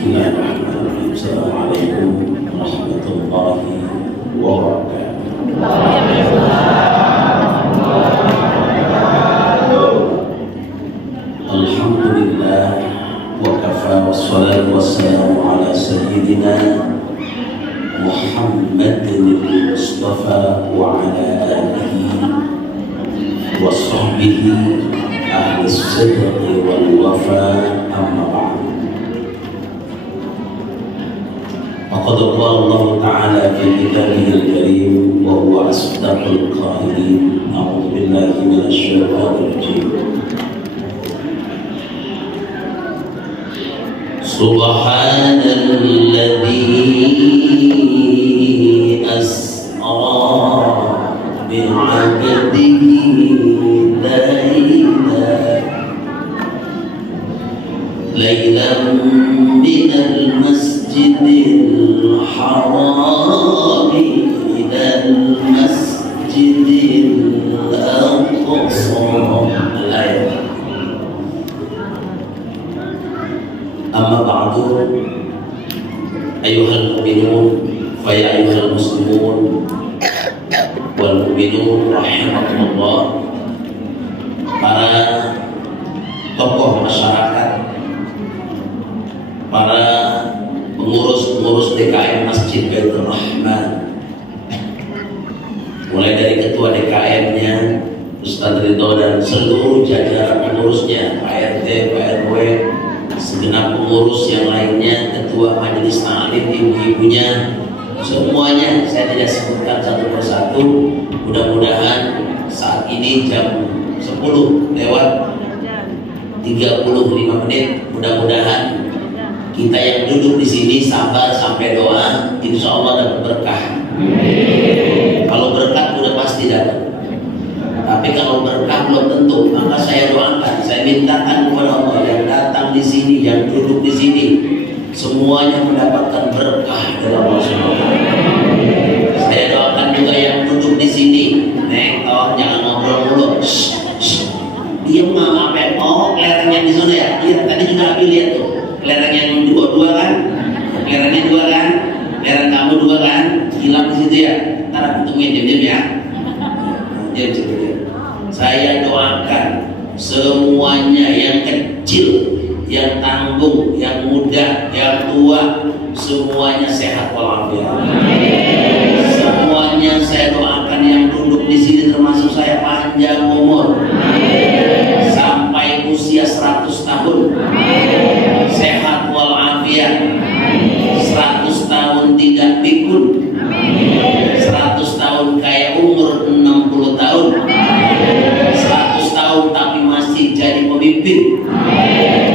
Bismillahirrahmanirrahim. Assalamualaikum warahmatullahi wabarakatuh. Alhamdulillah wa kafa wassalatu wassalamu ala sayyidina Muhammadin al-Mustafa wa ala alihi wa sahbihi ahli sidqi wal wafa, amma ba'd. Faqad qala Allah Ta'ala fi kitabihil karim wa huwa asdaqul qailin. A'udzu billahi minasy syaithanir rajim. Subhanalladzi asra bi'abdihi laylan minal masjidil haram ilal masjidil aqsa. Amma ba'du, ayyuhal mu'minun fa ya ayyuhal muslimun wal mu'minun rahimakumullah. Para tokoh masyarakat, para pengurus-pengurus DKM Masjid Baitur Rahman, mulai dari ketua DKM-nya Ustadz Ridho dan seluruh jajaran pengurusnya, Pak RT, Pak RW, segenap pengurus yang lainnya, ketua majelis ta'lim, ibu-ibunya, semuanya saya tidak sebutkan satu persatu. Mudah-mudahan saat ini jam 10 lewat 35 menit, mudah-mudahan kita yang duduk di sini sabar sampai doa, insya Allah dapat berkah. Kalau berkah sudah pasti dapat. Tapi kalau berkah belum tentu, maka saya doakan, saya mintakan kepada Allah yang datang di sini, yang duduk di sini, semuanya mendapatkan berkah dari Allah SWT. Saya doakan juga yang duduk di sini, Neng, tolong jangan ngobrol dulu. Diam nggak apa? Oh, kelerengnya di sana ya? Iya, tadi juga Abi lihat tuh, kelereng yang dua kan? Kelerengnya dua kan? Kelereng kamu dua kan? Hilang di situ ya? Ntar aku temuin diam-diam ya. Diam-diam. Saya doakan semuanya, yang kecil, yang tanggung, yang muda, yang tua, semuanya sehat walafiat. Semuanya saya doakan yang duduk di sini termasuk saya panjang umur sampai usia 100 tahun, sehat walafiat, 100 tahun tidak pikun, 100 tahun kayak umur 60 tahun, 100 tahun tapi masih jadi pemimpin,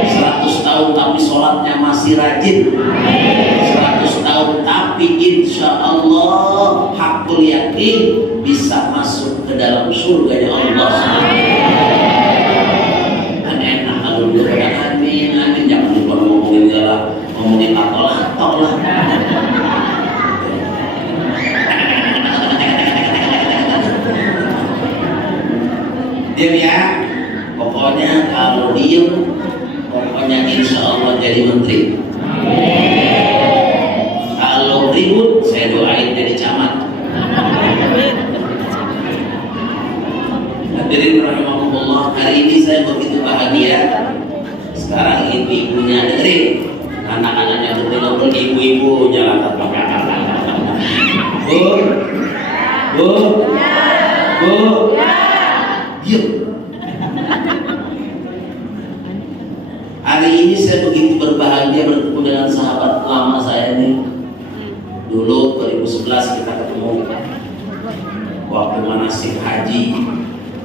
100 tahun tapi sholatnya masih rajin, 100 tahun tapi insya Allah hakul yakin bisa masuk ke dalam surganya Allah. Kan enak kalau dia amin, amin, jangan lupa ngomongin jalan, ngomongin atol lah. Diam ya, pokoknya kalau diem, pokoknya insya Allah jadi menteri. Kalau ribut, saya doain jadi camat. Hadirin rahimahumullah, hari ini saya begitu bahagia. Sekarang ibu-ibunya dengerin, anak-anaknya ngobrol, ibu-ibu jalan tanpa Bu, diam. Hari ini saya begitu berbahagia bertemu dengan sahabat lama saya ini. Dulu 2011 kita ketemu waktu manasik haji.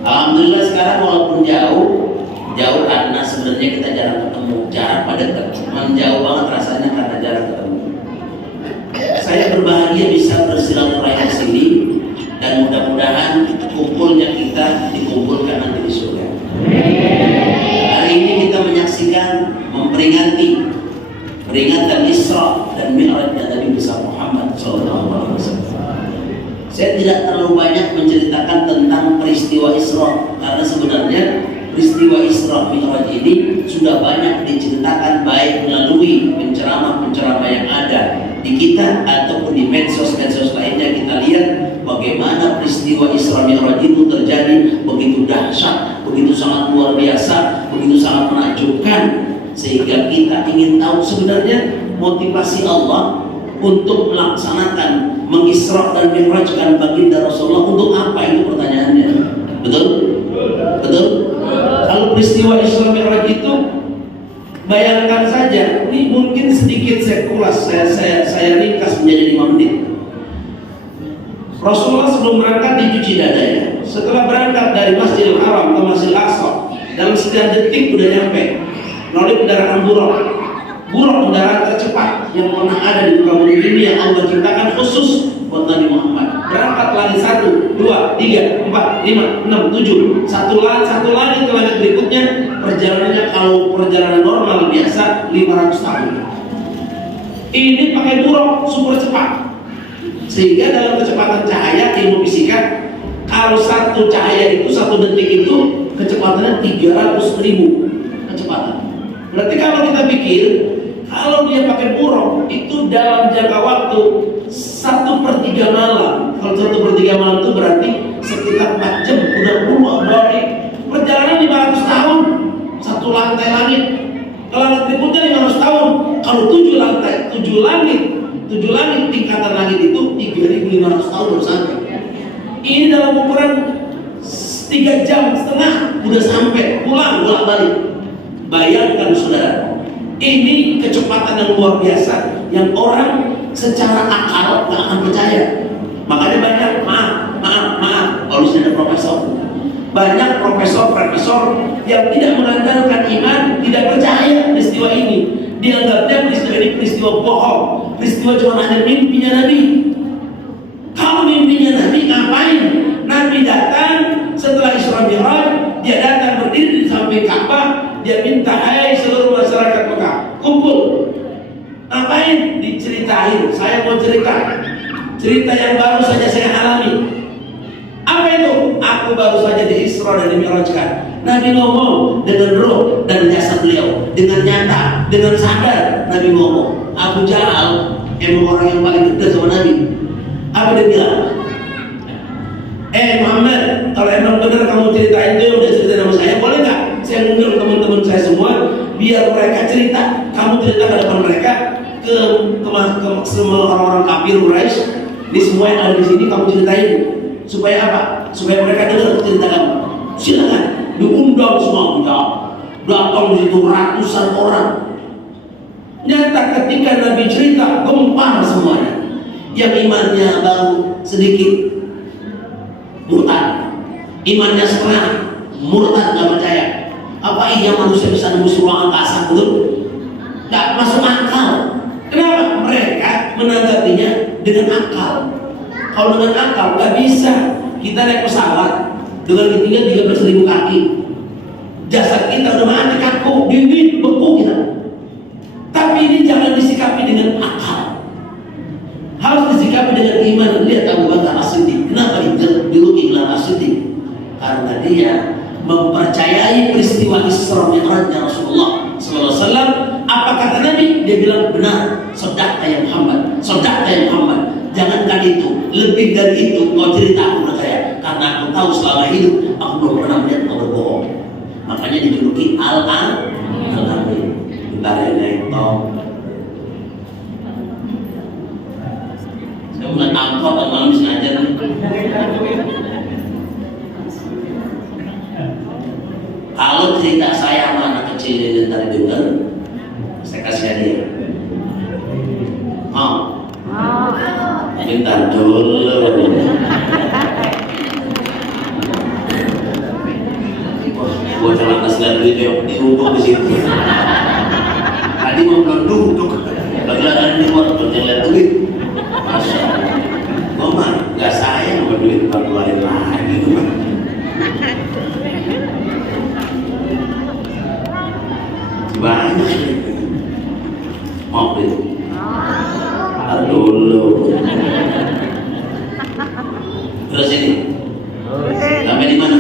Alhamdulillah sekarang walaupun jauh karena sebenarnya kita jarang ketemu, jarang pada dekat, menjauh banget rasanya karena jarang ketemu. Saya berbahagia bisa bersilaturahmi di sini dan mudah-mudahan kumpulnya kita dikumpulkan nanti di surga. Hari ini kita menyaksikan memperingati peringatan Isra dan Mi'rajnya Nabi besar Muhammad SAW. Saya tidak terlalu banyak menceritakan tentang peristiwa Isra karena sebenarnya peristiwa Isra Mi'raj ini sudah banyak diceritakan baik melalui penceramah-penceramah yang ada di kita ataupun di medsos-medsos lainnya. Kita lihat bagaimana peristiwa Isra Mi'raj itu terjadi begitu dahsyat, begitu sangat luar biasa, begitu sangat menakjubkan, sehingga kita ingin tahu sebenarnya motivasi Allah untuk melaksanakan mengisra dan mi'rajkan baginda Rasulullah untuk apa, itu pertanyaannya. Betul? Betul? Kalau peristiwa Isra Mi'raj itu, bayangkan saja, ini mungkin sedikit saya kulas, saya ringkas menjadi 5 menit. Rasulullah sebelum berangkat dicuci dadanya. Setelah berangkat dari Masjidil Haram ke Masjidil Aqsa, dalam sekian detik udah nyampe melalui kendaraan Buraq kendaraan tercepat yang pernah ada di muka bumi ini, yang Allah ciptakan khusus buat Nabi Muhammad. Berangkat langit 1, 2, 3, 4, 5, 6, 7, satu langit ke langit berikutnya. Perjalanannya kalau perjalanan normal biasa 500 tahun. Ini pakai Buraq super cepat, sehingga dalam kecepatan cahaya ilmu fisika, kalau satu cahaya itu, satu detik itu kecepatannya 300.000 kecepatan. Berarti kalau kita pikir, kalau dia pakai Buraq itu dalam jangka waktu 1/3 malam. Kalau 1/3 malam itu berarti sekitar 4 jam udah keluar dari perjalanan 500 tahun satu lantai langit. Kalau langit berikutnya 500 tahun. Kalau 7 lantai, 7 langit tingkatan langit itu 3.500 tahun baru sampai. Ini dalam ukuran 3,5 jam udah sampai, pulang bolak-balik. Bayangkan saudara, ini kecepatan yang luar biasa yang orang secara akal gak akan percaya. Makanya banyak, maaf, kalau ada profesor, banyak profesor yang tidak mengandalkan iman, tidak percaya peristiwa ini. Dianggapnya peristiwa ini peristiwa bohong, peristiwa cuma ada mimpinya Nabi. Kalau mimpinya Nabi, ngapain? Nabi datang setelah Isra Mi'raj, dia datang berdiri di samping Ka'bah, dia minta, hai seluruh masyarakat Mekah, kumpul. Ngapain? Diceritain. Saya mau cerita yang baru saja saya alami. Apa itu? Aku baru saja di Isra dan Mi'rajkan. Nabi ngomong dengan roh dan jasad beliau, dengan nyata, dengan sadar. Nabi ngomong. Abu Jahal emang orang yang paling dekat sama Nabi. Apa dia bilang? Muhammad, kalau emang benar kamu ceritain itu, udah cerita sama saya, boleh nggak? Saya undang teman-teman saya semua, biar mereka cerita. Kamu cerita ke depan mereka, ke semua orang-orang kafir Quraisy. Ini semua yang ada di sini kamu ceritain. Supaya apa? Supaya mereka dengar cerita kamu. Silakan, diundang semua udah. Datang di situ ratusan orang. Nyata ketika Nabi cerita, gempar semuanya. Yang imannya baru sedikit, murtad. Imannya setengah, murtad, gak percaya. Apa iya manusia bisa nembus ruang angkasa? Betul? Gak masuk akal. Kenapa? Mereka menanggapinya dengan akal. Kalau dengan akal gak bisa. Kita naik pesawat dengan ketinggian 13.000 kaki, jasad kita udah mati, kaku, dingin, beku kita. Tapi ini jangan disikapi dengan akal, harus disikapi dengan iman. Lihat Abu Bakar As-Siddiq, kenapa dijuluki gelar As-Siddiq? Karena dia mempercayai peristiwa Isra Mi'rajnya Rasulullah SAW. Apa kata Nabi? Dia bilang benar, sodaqta ya Muhammad, sodaqta ya Muhammad. Jangankan itu, lebih dari itu kau cerita aku percaya, karena aku tahu selama hidup aku belum pernah melihat kau berbohong. Makanya dijuluki Al-Amin. Bentar ya naik tol. Saya bukan angkot dan malam sengaja nih. Kalau cerita saya sama anak kecil ini tadi dengar, saya kasih hadiah. Bentar dulu. Gua jangan kasih duit yang dihukum di situ. Tadi mau bilang duduk, bagaimana di luar tuh jalan duit. Masya Allah. Gua mah nggak sayang sama duit, nggak keluarin lagi tuh. Banyak. Mau itu. Dulu. Terus ini sampai di mana?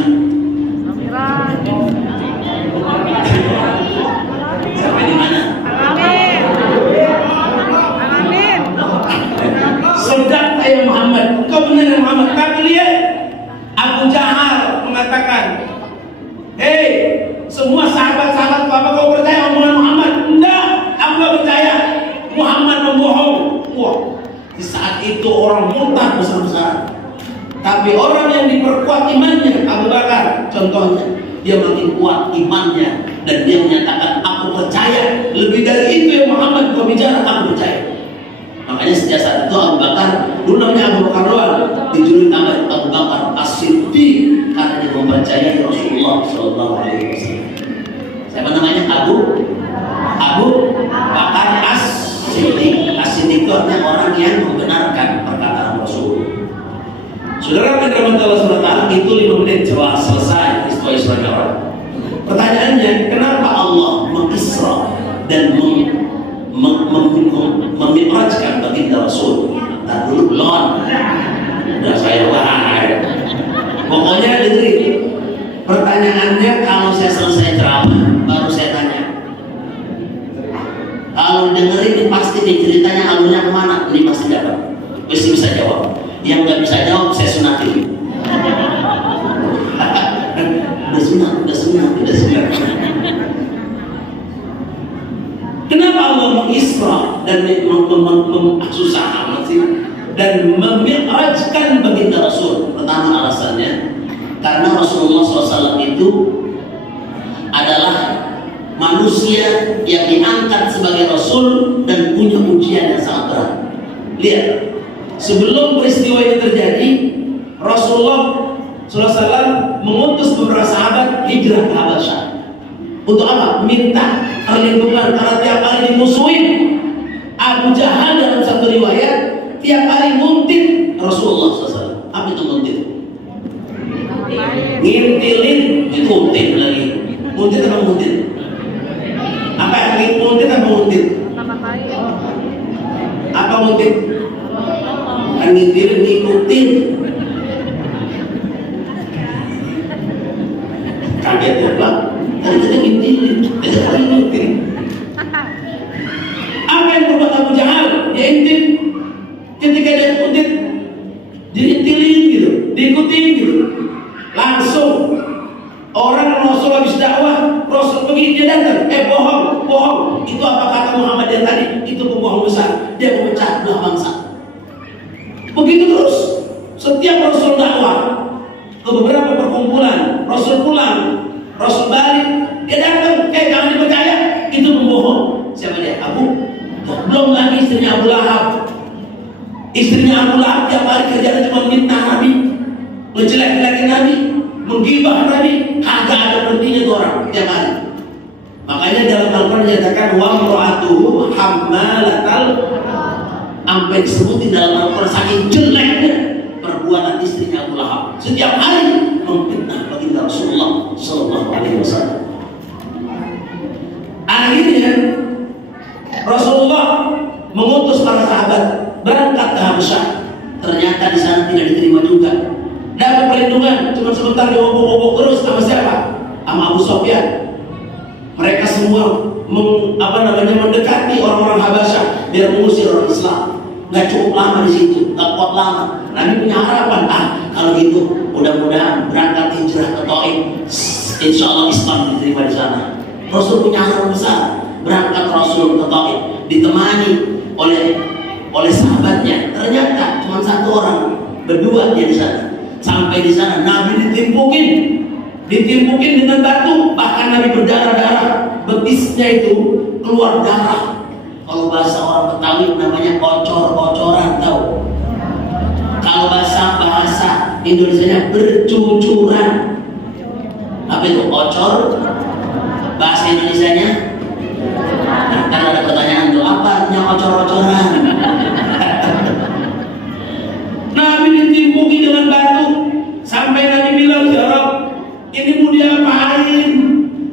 itu orang murtad besar-besaran. Tapi orang yang diperkuat imannya, Abu Bakar contohnya, dia makin kuat imannya dan dia menyatakan aku percaya, lebih dari itu ya Muhammad kau bicara, aku percaya. Makanya sejak saat itu Abu Bakar, dulu namanya Abu Bakar doang, dijuluki nama Abu Bakar As-Siddiq karena dia mempercayai Rasulullah SAW. Siapa namanya? Abu Bakar As-Siddiq. As-Siddiq itu artinya orang yang membenarkan perkataan Rasul. Saudara yang Allah SWT, itu 5 menit jelas selesai istiwa-istiwanya orang. Pertanyaannya, kenapa Allah mengisra dan memi'rajkan baginda Rasul? Tak dulu belum. Udah saya wahai. Pokoknya dengerin. Pertanyaannya kalau saya selesai ceramah baru saya tanya. Kalau dengerin pasti nih ceritanya alurnya kemana? Ini pasti dapat. Pasti bisa jawab. Yang nggak bisa jawab saya sunatin. udah sunat. Kenapa Allah mengisra dan susah amat sih dan memi'rajkan baginda Rasul? Pertama alasannya karena Rasulullah SAW itu adalah manusia yang diangkat sebagai Rasul dan punya ujian yang sangat berat. Lihat, sebelum peristiwa ini terjadi, Rasulullah SAW mengutus beberapa sahabat hijrah ke Habasyah. Untuk apa? Minta perlindungan karena tiap hari dimusuhin. Abu Jahal dalam satu riwayat tiap hari nguntit Rasulullah SAW. Apa itu nguntit? Ngintilin, dikuntit lagi. Nguntit apa nguntit? Apa yang nguntit apa nguntit? Apa nguntit? Kan ngintilin, ngikutin. Kaget ya Pak? Tadi kita ngintilin, kita kali ngintilin. Apa yang berbuat Abu Jahal? Dia intip. Ketika dia nguntit, diintilin gitu, diikutin gitu. Langsung orang Rasul habis dakwah, Rasul pergi, dia datang, bohong. Itu apa kata Muhammad yang tadi? Itu pembohong besar. Dia memecah belah bangsa. Begitu terus. Setiap Rasul dakwah ke beberapa perkumpulan, Rasul pulang, Rasul balik, dia datang, jangan dipercaya, itu pembohong. Siapa dia? Belum lagi istrinya Abu Lahab. Istrinya Abu Lahab tiap hari kerjanya cuma fitnah Nabi, menjelek-jelekin Nabi, menggibah Nabi, kagak ada berhentinya tuh orang tiap hari. Makanya dalam Al-Quran dinyatakan wa imra'atuhu hammalatal, sampai disebutin dalam Al-Quran saking jeleknya perbuatan istrinya Abu Lahab. Setiap hari memfitnah baginda Rasulullah SAW. Akhirnya Rasulullah mengutus para sahabat berangkat ke Habasyah. Ternyata di sana tidak diterima juga. Dapat perlindungan cuma sebentar, diobok-obok terus sama siapa? Sama Abu Sufyan. Mereka semua mendekati orang-orang Habasyah biar mengusir orang Islam. Gak cukup lama di situ, gak kuat lama. Nabi punya harapan, kalau gitu mudah-mudahan berangkat hijrah ke Taif, insya Allah Islam diterima di sana. Rasul punya harapan besar. Berangkat Rasul ke Taif ditemani oleh sahabatnya. Ternyata cuma satu orang, berdua dia di sana. Sampai di sana Nabi ditimpukin dengan batu, bahkan Nabi berdarah-darah, betisnya itu keluar darah. Kalau bahasa orang Betawi namanya ocor-ocoran, tahu? Kalau bahasa Indonesianya bercucuran. Apa itu ocor? Bahasa Indonesianya? Kan ada pertanyaan tuh, apa artinya ocor-ocoran? Nabi ditimpuki dengan batu sampai Nabi bilang, ya Rabb, ini mau diapain?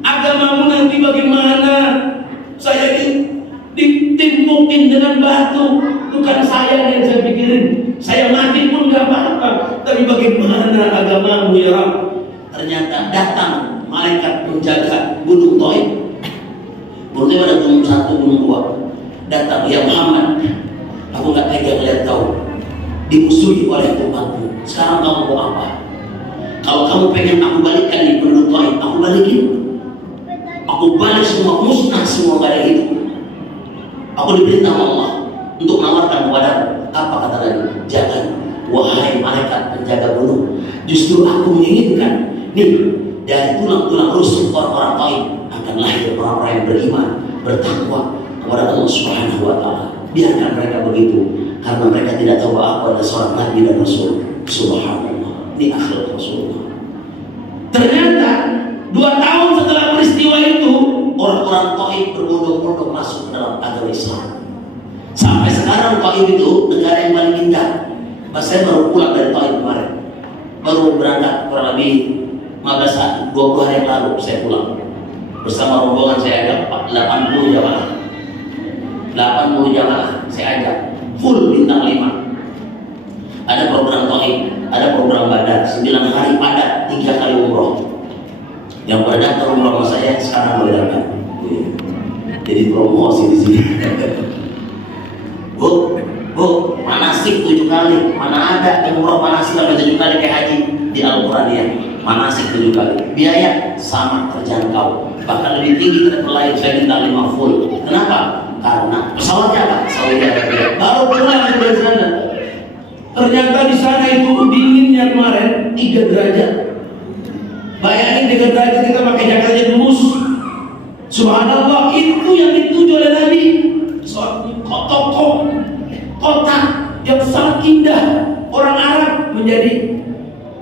Agamamu nanti bagaimana? Saya ditimpukin dengan batu, bukan saya yang saya pikirin. Saya mati pun gak apa-apa, tapi bagaimana agamamu ya Rabb? Ternyata datang malaikat penjaga gunung Taif. Gunung ada gunung 1, gunung 2. Datang, ya Muhammad, aku gak tega ngeliat kau dimusuhi oleh umatmu. Sekarang kamu mau apa? Kalau kamu pengen aku balikkan di penduduk Taif, aku balikin. Aku balik semua, musnah semua, gak ada hidup. Aku diperintah Allah untuk menawarkan kepadamu, Apa kata Nabi? Jangan, wahai malaikat penjaga gunung. Justru aku menginginkan nih, dari tulang-tulang rusuk orang-orang Taif akan lahir orang-orang yang beriman, bertakwa kepada Allah Subhanahu wa Ta'ala. Biarkan mereka begitu, karena mereka tidak tahu bahwa aku adalah seorang Nabi dan Rasul. Subhanallah, ini akhlak Rasulullah. Ternyata 2 tahun setelah peristiwa itu, orang-orang Taif berbondong-bondong masuk ke dalam agama Islam. Sampai sekarang Taif itu negara yang paling indah. Saya baru pulang dari Taif kemarin, baru berangkat kurang lebih 20 hari yang lalu saya pulang bersama rombongan. Saya ajak 80 jamaah, 80 jamaah saya ajak full bintang 5. Ada program Taif, ada program Badar, 9 hari padat, 3 kali umroh. Yang pada datang umroh sama saya sekarang boleh datang. Jadi promosi di sini. Bu, manasik 7 kali. Mana ada umroh manasik sampai 7 kali kayak haji di Al-Quran ya. Manasik 7 kali. Biaya sama, terjangkau. Bahkan lebih tinggi dari lain. Saya minta 5 full. Kenapa? Karena pesawatnya apa? Saudi Arabia. Baru pulang dari sana. Ternyata di sana itu dinginnya kemarin 3 derajat. Bayangin 3 derajat kita pakai jaket aja tembus. Subhanallah, itu yang dituju oleh Nabi. Kota yang sangat indah. Orang Arab menjadi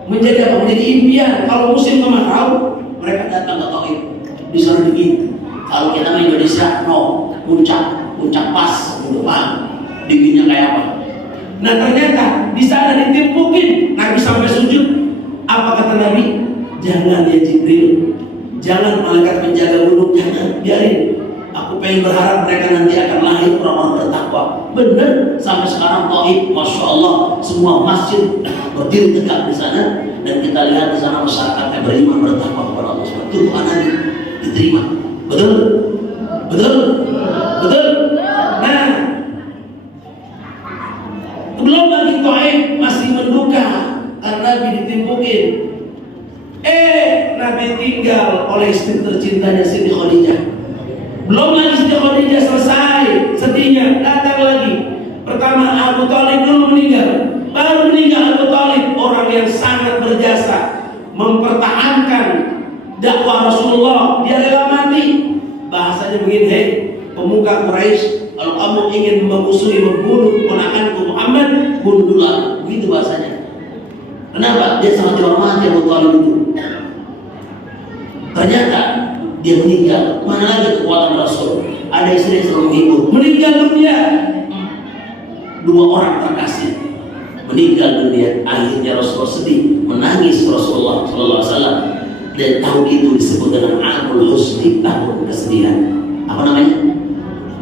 apa? Menjadi impian. Kalau musim kemarau, mereka datang ke Taif. Di sana dingin. Kalau kita di Indonesia, no, puncak pas, dinginnya kayak apa? Nah ternyata di sana ditimpukin. Nabi sampai sujud. Apa kata Nabi? Jangan ya Jibril, jangan malaikat penjaga gunung, jangan, biarin. Aku pengen berharap mereka nanti akan lahir orang-orang bertakwa. Benar, sampai sekarang Taif, masya Allah, semua masjid berdiri tegak di sana, dan kita lihat di sana masyarakatnya beriman bertakwa kepada Allah SWT. Itu doa Nabi diterima. Betul? Betul? Betul? Nah, belum lagi Taif masih menduga karena Nabi ditimpukin. Nabi tinggal oleh istri tercintanya Siti Khadijah. Belum lagi Siti Khadijah selesai sedihnya, datang lagi. Pertama Abu Thalib dulu meninggal. Baru meninggal Abu Thalib, orang yang sangat berjasa mempertahankan dakwah Rasulullah. Dia rela mati. Bahasanya begini, hei pemuka Quraisy, kalau kamu ingin memusuhi, membunuh ponakanku Muhammad, bunuh dulu. Begitu bahasanya. Kenapa? Dia sangat dihormati Abu Thalib itu. Ternyata dia meninggal. Mana lagi kekuatan Rasul? Ada istri yang selalu menghibur. Meninggal dunia. 2 orang terkasih meninggal dunia. Akhirnya Rasulullah sedih, menangis Rasulullah SAW. Dan tahun itu disebut dengan Amul Husni, tahun kesedihan. Apa namanya?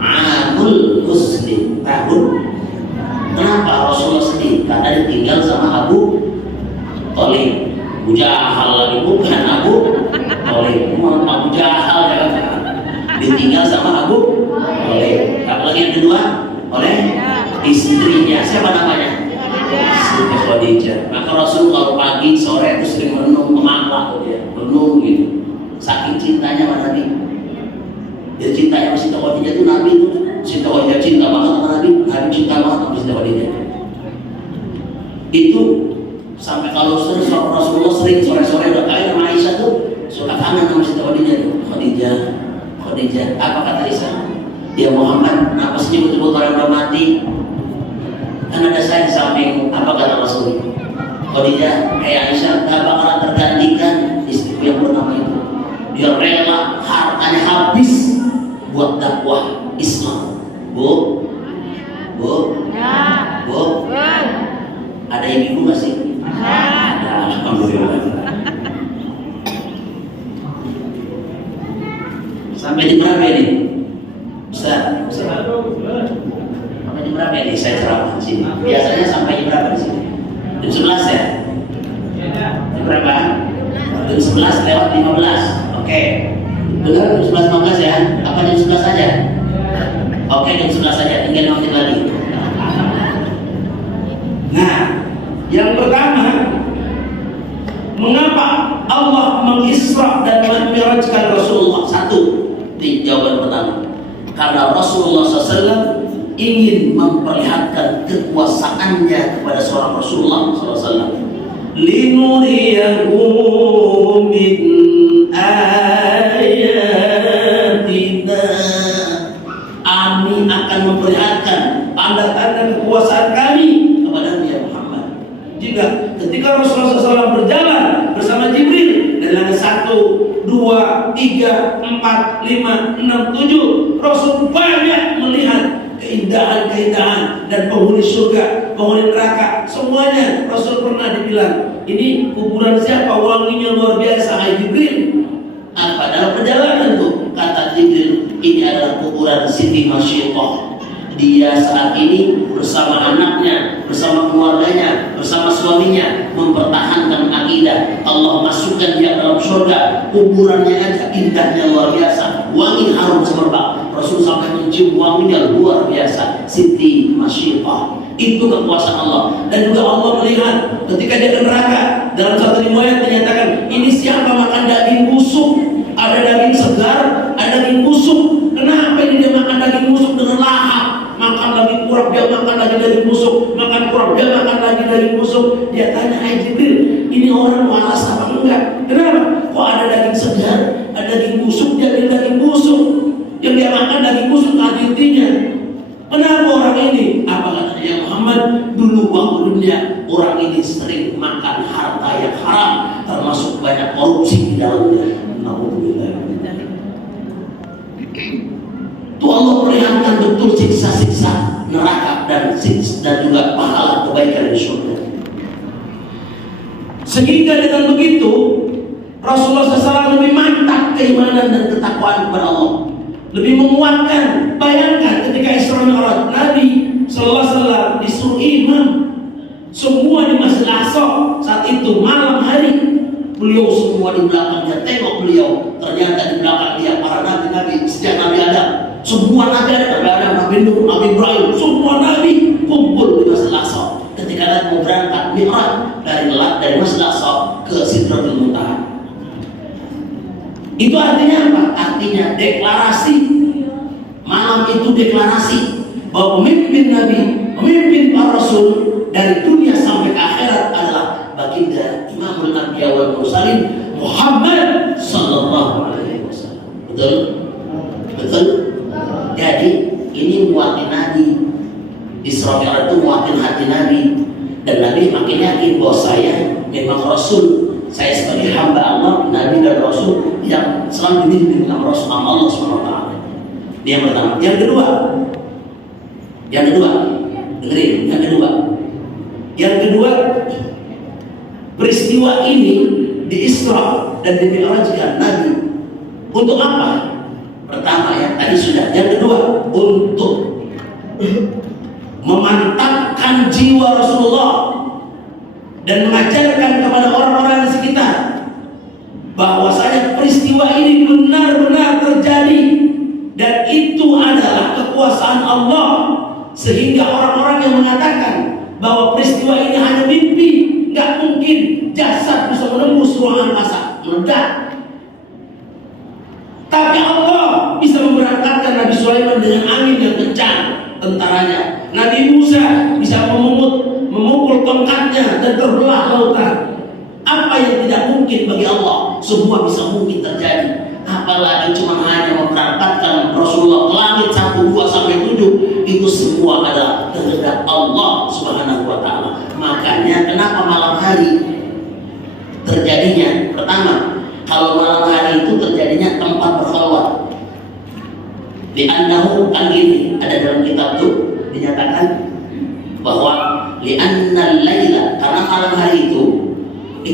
Amul Husni, tahun. Kenapa Rasulullah sedih? Karena ditinggal sama Abu Thalib. Abu Jahal lagi, bukan Abu Thalib. Abu Jahal ya kan? Ditinggal sama Abu Thalib. Apalagi yang kedua oleh istrinya. Siapa namanya? Siti Khadijah. Maka Rasul kalau pagi sore itu sering menung, memaklah dia, menung gitu. Saking cintanya sama Nabi. Jadi cintanya sama Siti Khadijah itu Nabi itu. Siti Khadijah cinta banget sama Nabi. Nabi cinta banget sama Siti Khadijah. Itu sampai kalau Rasulullah sering sore-sore udah kali sama Aisyah tuh suka kangen sama Siti Khadijah tuh. Khadijah, apa kata Aisyah? Ya Muhammad, kenapa sih nyebut-nyebut orang udah mati? Kan ada saya di samping. Apa kata Rasul? Khadijah, kayak Aisyah gak bakalan tergantikan istriku yang bernama itu. Dia rela hartanya habis buat dakwah Islam. Bu, ada ibu nggak sih? Ada, alhamdulillah. Sampai di berapa ini? Ustaz. Sampai di berapa ini? Saya ceramah di sini. Biasanya sampai di berapa di sini? Jam 11 ya? Jam berapa? Jam 11 lewat 15. Oke. Benar jam 11.15 ya? Apa jam 11 saja? Oke, jam 11 saja. Tinggal 5 menit lagi. Nah, yang pertama, mengapa Allah mengisra dan memi'rajkan Rasulullah? Satu, di jawaban pertama, karena Rasulullah SAW ingin memperlihatkan kekuasaannya kepada seorang Rasulullah SAW. Linuriyahu min ayatina, kami akan memperlihatkan tanda-tanda kekuasaan kami kepada Nabi Muhammad. Jika ketika Rasulullah SAW berjalan bersama Jibril dari langit 1, 2, 3, 4, 5, 6, 7, Rasul banyak melihat keindahan-keindahan dan penghuni surga, penghuni neraka, semuanya Rasul pernah dibilang, ini kuburan siapa, wanginya luar biasa, hai Jibril. Dalam perjalanan tuh kata Jibril, ini adalah kuburan Siti Masyiqah. Dia saat ini bersama anaknya, bersama keluarganya, bersama suaminya mempertahankan akidah. Allah masukkan dia dalam surga. Kuburannya aja indahnya luar biasa, wangi harum semerbak. Rasul sampai mencium wanginya luar biasa. Siti Masyiqah. Itu kekuasaan Allah. Dan juga Allah melihat ketika dia ke neraka. Dalam satu riwayat dinyatakan, ini siapa makan daging busuk? Ada daging segar, ada daging busuk. Kenapa ini dia makan daging busuk dengan lahap? Makan lagi kurang, dia makan lagi daging busuk. Makan kurang, dia makan lagi daging busuk. Dia tanya, hai Jibril, ini orang waras apa enggak? Kenapa? Kok ada daging segar, ada daging busuk, dia bilang daging busuk. Yang dia makan daging busuk artinya. Kenapa orang ini? Apa kata ya Muhammad? Dulu waktu dunia orang ini sering makan harta yang haram, termasuk banyak korupsi di dalamnya. Itu Allah perlihatkan betul siksa-siksa neraka dan juga pahala kebaikan di surga. Sehingga dengan begitu Rasulullah SAW lebih mantap keimanan dan ketakwaan kepada Allah, lebih menguatkan. Bayangkan ketika Isra Mi'raj, Nabi SAW disuruh imam semua di Masjid Al-Aqsa saat itu malam hari. Beliau semua di belakangnya, tengok beliau, ternyata di belakang dia para nabi-nabi sejak Nabi Adam. Semua nabi ada, Nabi Adam, Nabi Nuh, Nabi Ibrahim, semua nabi kumpul di Masjid Al-Aqsa ketika Nabi mau berangkat Mi'raj dari Masjid Al-Aqsa ke Sidratul Muntaha. Itu artinya apa? Artinya deklarasi. Malam itu deklarasi bahwa pemimpin nabi, pemimpin para rasul dari dunia sampai ke akhirat adalah baginda Imamul Anbiya wal Mursalin Muhammad sallallahu alaihi wasallam. Betul? Betul? Jadi ini mewakili Nabi. Isra Mi'raj itu mewakili hati Nabi, dan Nabi makin yakin bahwa saya memang Rasul. Saya sebagai hamba Allah, Nabi dan Rasul yang selalu dibimbing oleh Rasul Allah SWT. Ini yang pertama. Yang kedua, dengerin. Yang kedua, peristiwa ini di Isra dan di Mi'rajkan Nabi untuk apa? Pertama ya, tadi sudah. Yang kedua, untuk memantapkan jiwa Rasulullah dan mengajarkan kepada orang-orang di sekitar bahwasanya peristiwa ini benar-benar terjadi dan itu adalah kekuasaan Allah, sehingga orang-orang yang mengatakan bahwa peristiwa ini hanya mimpi, nggak mungkin jasad bisa menembus ruangan angkasa, meledak. Tapi Allah bisa memberangkatkan Nabi Sulaiman dengan angin yang kencang tentaranya. Nabi Musa bisa memukul tongkatnya dan terbelah lautan. Apa yang tidak mungkin bagi Allah, semua bisa mungkin terjadi. Apalagi cuma hanya memberangkatkan Rasulullah ke langit 1, 2 sampai 7, itu semua adalah kehendak Allah Subhanahu wa taala. Makanya kenapa malam hari terjadinya? Pertama, kalau malam hari itu terjadinya tempat berkhalwat. Li'annahu kan gini, ada dalam kitab itu dinyatakan bahwa li'annal laila, karena malam hari itu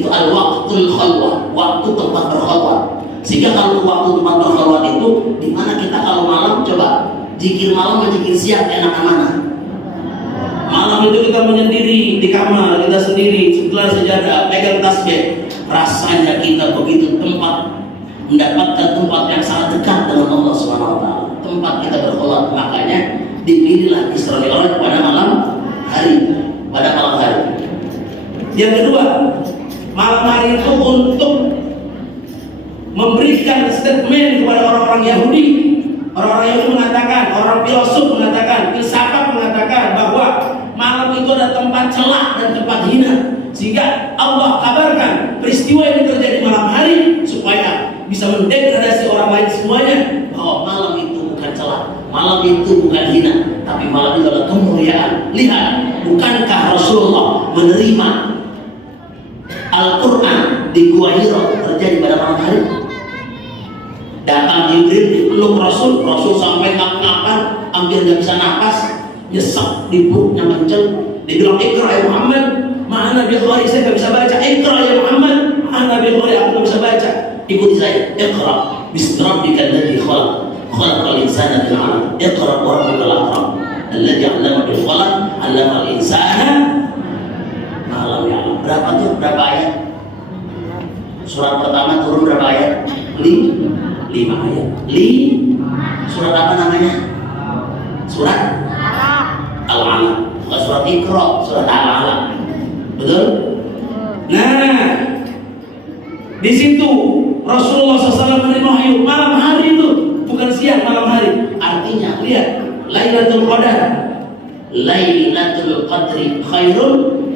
al-waqtul khalwah, waktu tempat berkhalwat. Sehingga kalau waktu tempat berkhalwat itu di mana kita kalau malam, coba zikir malam dan zikir siang enakan mana? Malam itu kita menyendiri di kamar kita sendiri, setelah sejadah, pegang tasbih, rasanya kita begitu mendapatkan tempat yang sangat dekat dengan Allah SWT. Tempat kita berkhalwat, makanya dipilihlah Isra Mi'raj pada malam hari. Yang kedua, malam hari itu untuk memberikan statement kepada orang-orang Yahudi. Orang-orang Yahudi mengatakan, orang filosof mengatakan, filsafat Sehingga Allah kabarkan peristiwa yang terjadi malam hari supaya bisa mendegradasi orang lain semuanya, bahwa malam itu bukan celah, malam itu bukan hina, tapi malam itu adalah kemuliaan. Lihat, bukankah Rasulullah menerima Al-Quran di Gua Hira terjadi pada malam hari? Datang Jibril peluk Rasul, Rasul sampai ngap-ngapan, hampir nggak bisa napas, nyesek di perutnya kenceng. Dibilang Iqra ya Muhammad, ma'ana bi qari, saya nggak bisa baca. Iqra ya Muhammad, ma'ana bi qari, aku nggak bisa baca. Ikuti saya, Iqra bismi rabbikal ladzi khalaq, khalaqal insana min 'alaq, Iqra wa rabbukal akram, alladzi 'allama bil qalam, 'allamal insana ma lam ya'lam. Berapa tuh? Berapa ayat? Surat pertama turun berapa ayat? 5 ayat. Surat apa namanya? Surat Al-Alaq. Bukan surat Iqra, surat Al-Alaq. Betul? Nah, di situ Rasulullah SAW menerima wahyu malam hari itu, bukan siang, malam hari. Artinya, lihat, Lailatul Qadar, Lailatul Qadri khairun.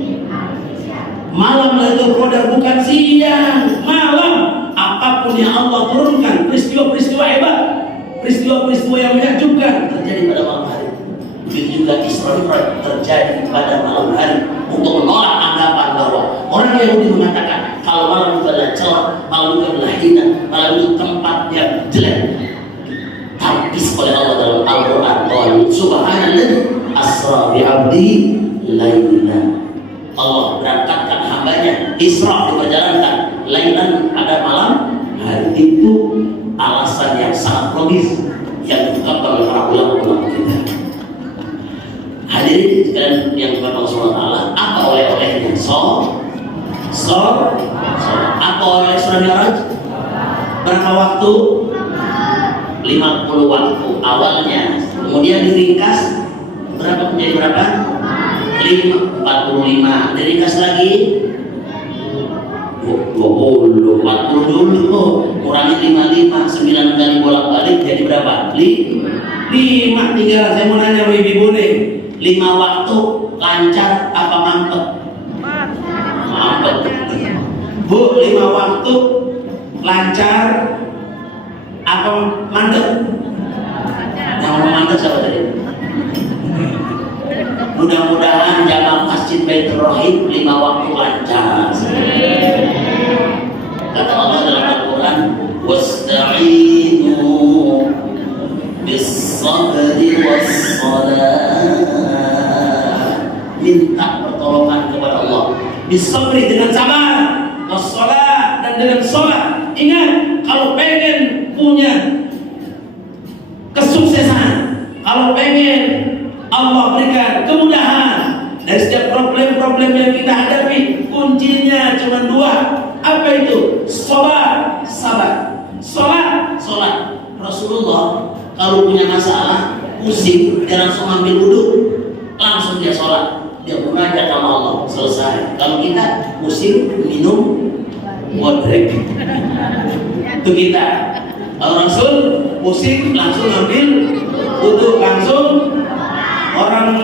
Malam Lailatul Qadar bukan siang, malam. Apapun yang Allah turunkan, peristiwa-peristiwa hebat, peristiwa-peristiwa yang menakjubkan terjadi pada malam hari. Begitu juga Isra Mi'raj terjadi pada malam hari, untuk menolak anggapan bahwa orang Yahudi mengatakan kalau malam itu adalah celah, malam itu adalah hina, malam itu tempat yang jelek. Habis oleh Allah dalam Al-Quran, Subhanalladzi asra bi'abdi lailan. Allah berangkatkan hambanya, Isra diperjalankan, lailan ada malam hari. Itu alasan yang sangat logis yang diungkapkan oleh para ulama kita. Hadirin sekalian yang dimuliakan Allah, apa oleh-olehnya? Apa oleh Isra Mi'raj? Berapa waktu? 50 waktu awalnya, kemudian diringkas berapa menjadi berapa? 45, diringkas lagi 20, 40 dulu, kurangi 55, 9 kali bolak-balik jadi berapa? 5 tinggal. Saya mau nanya sama ibu nih, 5 waktu lancar apa mampet? Mampet. Bu, 5 waktu lancar apa mandek? Yang mau mandek siapa tadi? Mudah-mudahan jamaah Masjid Baitur Rahim 5 waktu lancar. Kata Allah dalam Al-Quran, wasta'inu bis-sabri was-salah. Minta pertolongan kepada Allah. Bis-sabri dengan sabar, was-salah dan dengan sholat. Ingat, kalau pengen punya kesuksesan, kalau pengen Allah berikan kemudahan dari setiap problem-problem yang kita hadapi, kuncinya cuma 2. Apa itu? Sabar, sabar. Sholat. Rasulullah kalau punya masalah, pusing, dia langsung ambil wudhu, langsung dia sholat, dia munajat sama Allah, selesai. Kalau kita pusing, minum wadrek, itu kita. Kalau Rasul pusing, langsung ambil wudhu, langsung. Orang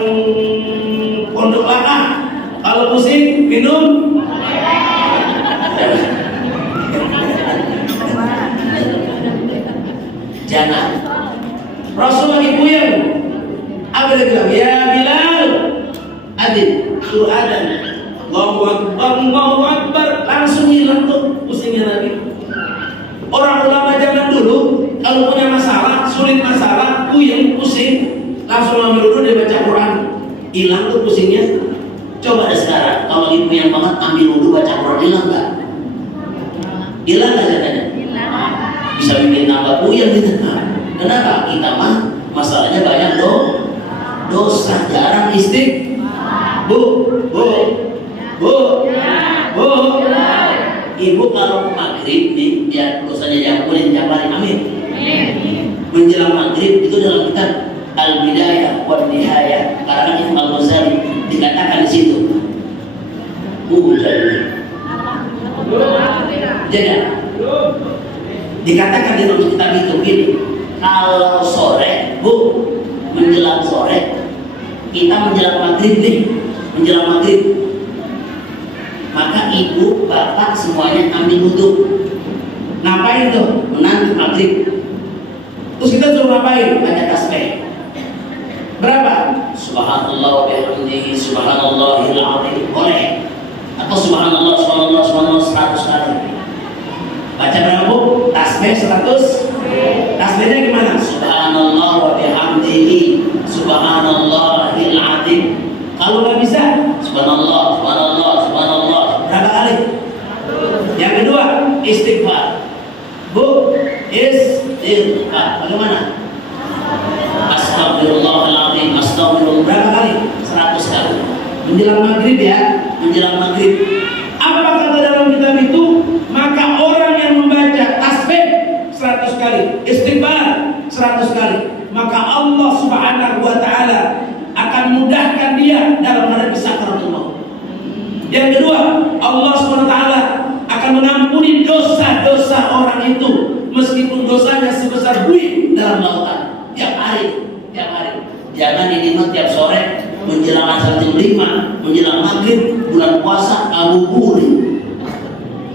pondok lama kalau pusing minum jangan. Rasul lagi puyeng, apa dia bilang? Ya Bilal, adin, suruh adzan. Allahu Akbar, Allahu Akbar, langsung hilang tuh pusingnya lagi. Orang ulama zaman dulu kalau punya masalah, sulit masalah, puyeng, pusing, langsung ambil wudhu, dia baca Quran, hilang tuh pusingnya. Coba deh sekarang, kalau ibu yang banget ambil wudhu baca Quran, hilang nggak? Hilang nggak katanya? Bisa bikin tambah puyeng gitu. Kenapa? Kita mah masalahnya banyak dosa, jarang Bu. Ibu kalau maghrib nih, biar dosanya diampuni tiap hari, amin. Menjelang maghrib itu dalam kitab Al-Bidayah wa Nihayah karangan Imam Al-Ghazali dikatakan di situ. Jadi dikatakan di dalam kitab itu gini, kalau sore, Bu, menjelang sore, kita menjelang maghrib nih, ibu, bapak semuanya ambil wudhu. Ngapain tuh? Menanti maghrib. Terus kita suruh ngapain? Baca tasbih. Berapa? Subhanallah wa bihamdihi subhanallahil azim. Boleh. Atau subhanallah subhanallah subhanallah 100 kali. Baca berapa Bu? Tasbih 100. Tasbihnya gimana? Subhanallah wa bihamdihi subhanallahil azim. Kalau nggak bisa, subhanallah, subhanallah, subhanallah. Berapa kali? Yang kedua, istighfar. Bu, istighfar. Bagaimana? Astagfirullahaladzim, astagfirullah. Berapa kali? 100 kali. Menjelang maghrib ya, menjelang maghrib. Apa kata dalam kitab itu? Maka orang yang membaca tasbih 100 kali, istighfar 100 kali, maka Allah Subhanahu wa taala akan mudahkan dia dalam menghadapi sakaratul maut. Yang kedua, Allah Subhanahu wa taala akan mengampuni dosa-dosa orang itu meskipun dosanya sebesar buih dalam lautan. Tiap hari. Jangan ini mah tiap sore menjelang azan jam 5, menjelang maghrib, bulan puasa ngabuburit.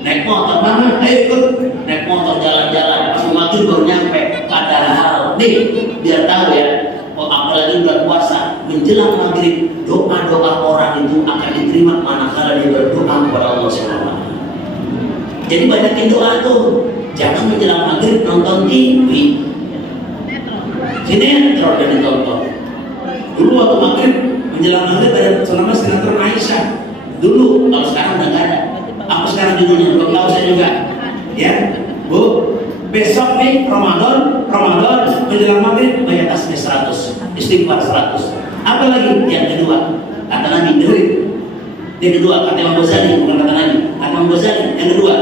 Naik motor mana? Ayo ikut. Naik motor jalan-jalan, pas maghrib baru nyampe. Padahal nih, biar tahu ya. Oh, apalagi bulan puasa menjelang maghrib, doa-doa orang itu akan diterima manakala dia berdoa kepada Allah SWT. Jadi banyakin doa tuh. Jangan menjelang maghrib nonton TV. Sinetron yang ditonton. Dulu waktu maghrib, menjelang maghrib ada selama sinetron Aisyah. Dulu, kalau sekarang udah nggak ada. Aku sekarang judulnya, belum tahu saya juga. Ya, Bu. Besok nih Ramadan menjelang maghrib banyak tasbih 100, istighfar 100. Apa lagi? Yang kedua, kata Nabi dengerin. Yang kedua kata Imam Ghazali, bukan kata Nabi. Kata Imam Ghazali, yang kedua